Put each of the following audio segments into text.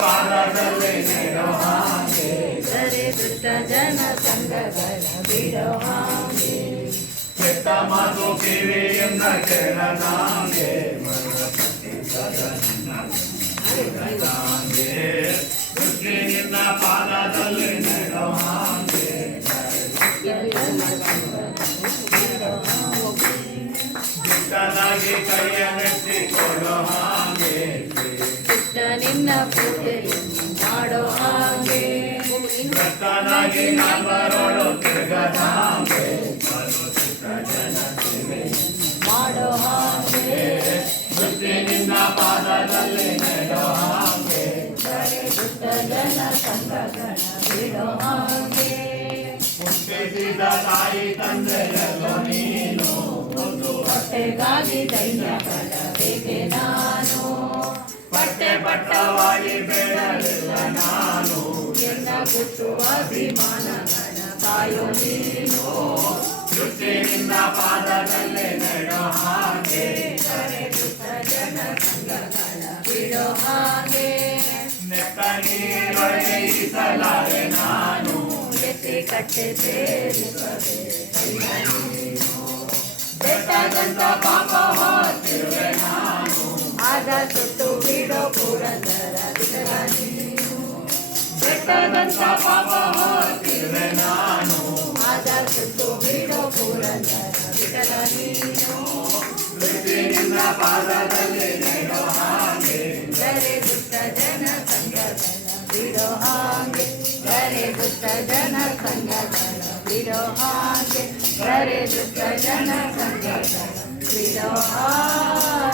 ಪಾದದಲ್ಲಿ ನೀಡೋ ಹಾಗೆ ಸರಿ ದುಷ್ಟ ಜನ ಸಂಘಗಳ ಬಿಡೋ ಹಾಗೆ ಕೆಟ್ಟ ಮಾತು ಕಿವಿಯಿಂದ ಕೇಳದಾಗೆ ದೃಷ್ಟಿ ನಿನ್ನ ಪಾದದಲ್ಲಿ ನಿನ್ನ ಪೂಜೆಯನ್ನು ಮಾಡೋ ಹಾಗೆ. ಭಕ್ತನಾಗಿ ನಾಲ್ವರೋಡು ತಿರುಗದ ಹಾಗೆ ಮಾಡೋ ಹಾಗೆ. ದೃಷ್ಟಿ ನಿನ್ನ ಪಾದದಲ್ಲಿ ನೀಡೋ ಹಾಗೆ. ದುಷ್ಟ ಜನ ಸಂಘಗಳ ಬಿಡೋ ಹಾಗೆ. ಹುಟ್ಟಿಸಿದ ತಾಯಿ ತಂದೆಯಲ್ಲೋ ನೀನು. ಒಂದು ಹೊಟ್ಟೆಗಾಗಿ ಧೈರ್ಯ ಪಡಬೇಕೆ ನಾನು. ಪಟ್ಟೆ ಪಟ್ಟವಾಗಿ ಬೇಡಲಿಲ್ಲ ನಾನು ಎಲ್ಲ ಗುಟ್ಟು ಅಭಿಮಾನಗಳ ಕಾಯೋ ನೀನು ದೃಷ್ಟಿ ನಿನ್ನ ಪಾದದಲ್ಲಿ ನೀಡೋ ಹಾಗೆ ಸರಿ ದುಷ್ಟ ಜನ ಸಂಘಗಳ ಬಿಡೋ ಹಾಗೆ ನೆತ್ತ ನೀರೊಳಗೆ ಈಸಲಾರೆ ನಾನು ಎತ್ತಿ ಕಟ್ಟೆ ಸೇರಿಸದೆ ಬೆಟ್ಟದಂತ ಪಾಪ ಹೋತಿರುವೆ ನಾನು ಆಗ ಸುಟ್ಟು ಬಿಡೋ ಪುರಂದರ ವಿಠಲ ನೀನು ಬೆಟ್ಟದಂತ ಪಾಪ ಹೋತಿರುವೆ ನಾನು ಆಗ ಸುಟ್ಟು ಬಿಡೋ ಪುರಂದರ ವಿಠಲ ನೀನು ದೃಷ್ಟಿ ನಿನ್ನ ಪಾದದಲ್ಲಿ ನೀಡೋ ಹಾಗೆ ಗರೆ ದುಷ್ಟ ಜನ ಸಂಘಗಳ ಬಿಡೋ ಹಾಗೆ ಗರೆ ದುಷ್ಟ ಜನ ಸಂಘಗಳ ಬಿಡೋ ಹಾಗೆ ಗರೆ ದುಷ್ಟ ಜನ ಸಂಘಗಳ ಬಿಡೋ ಹಾಗೆ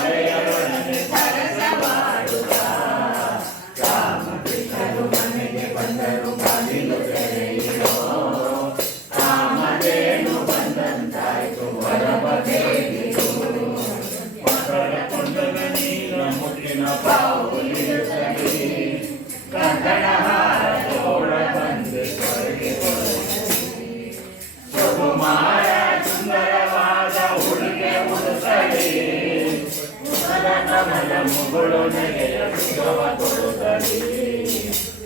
ಕಮಲ ಮುಗುಳು ನೆಗೆಯ ಸುಖವ ಕೊಡುತ್ತಲಿ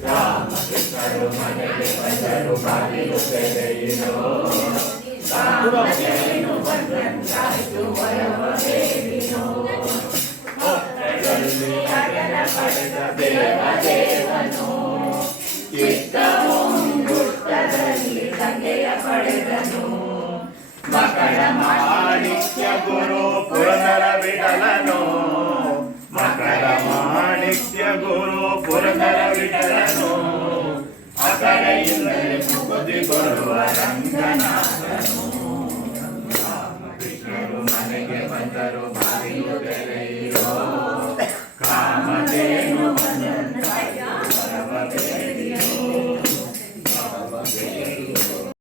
ರಾಮಕೃಷ್ಣರು ಮನೆಗೆ ಬಂದರು ಬಾಗಿಲು ತೆರೆಯಿರೋ ರಾಮದೇನು ಬಂದಂತಾಯ್ತು ಹೊರಬದೇಗಿರೋ ಹೊಟ್ಟೆಯಲ್ಲಿ ಅಗಲ ಪಡೆದ ದೇವದೇವನು ಚಿತ್ತ ಮುಂಗುಟ್ಟದಲ್ಲಿ ತಂದೆಯ ಪಡೆದನು ಮಕಳ ಮಾಣಿಕ್ಯ ಗುರು ಪುರಂದರ ವಿಠಲನು ಮಕಳ ನಿತ್ಯ ಗುರು ಪುರಂದರ ವಿಠಲನು. ಅಕರೆಯಿಂದಲೇ ಮುಗುದಿ ಕೊಡುವ ರಂಗನ.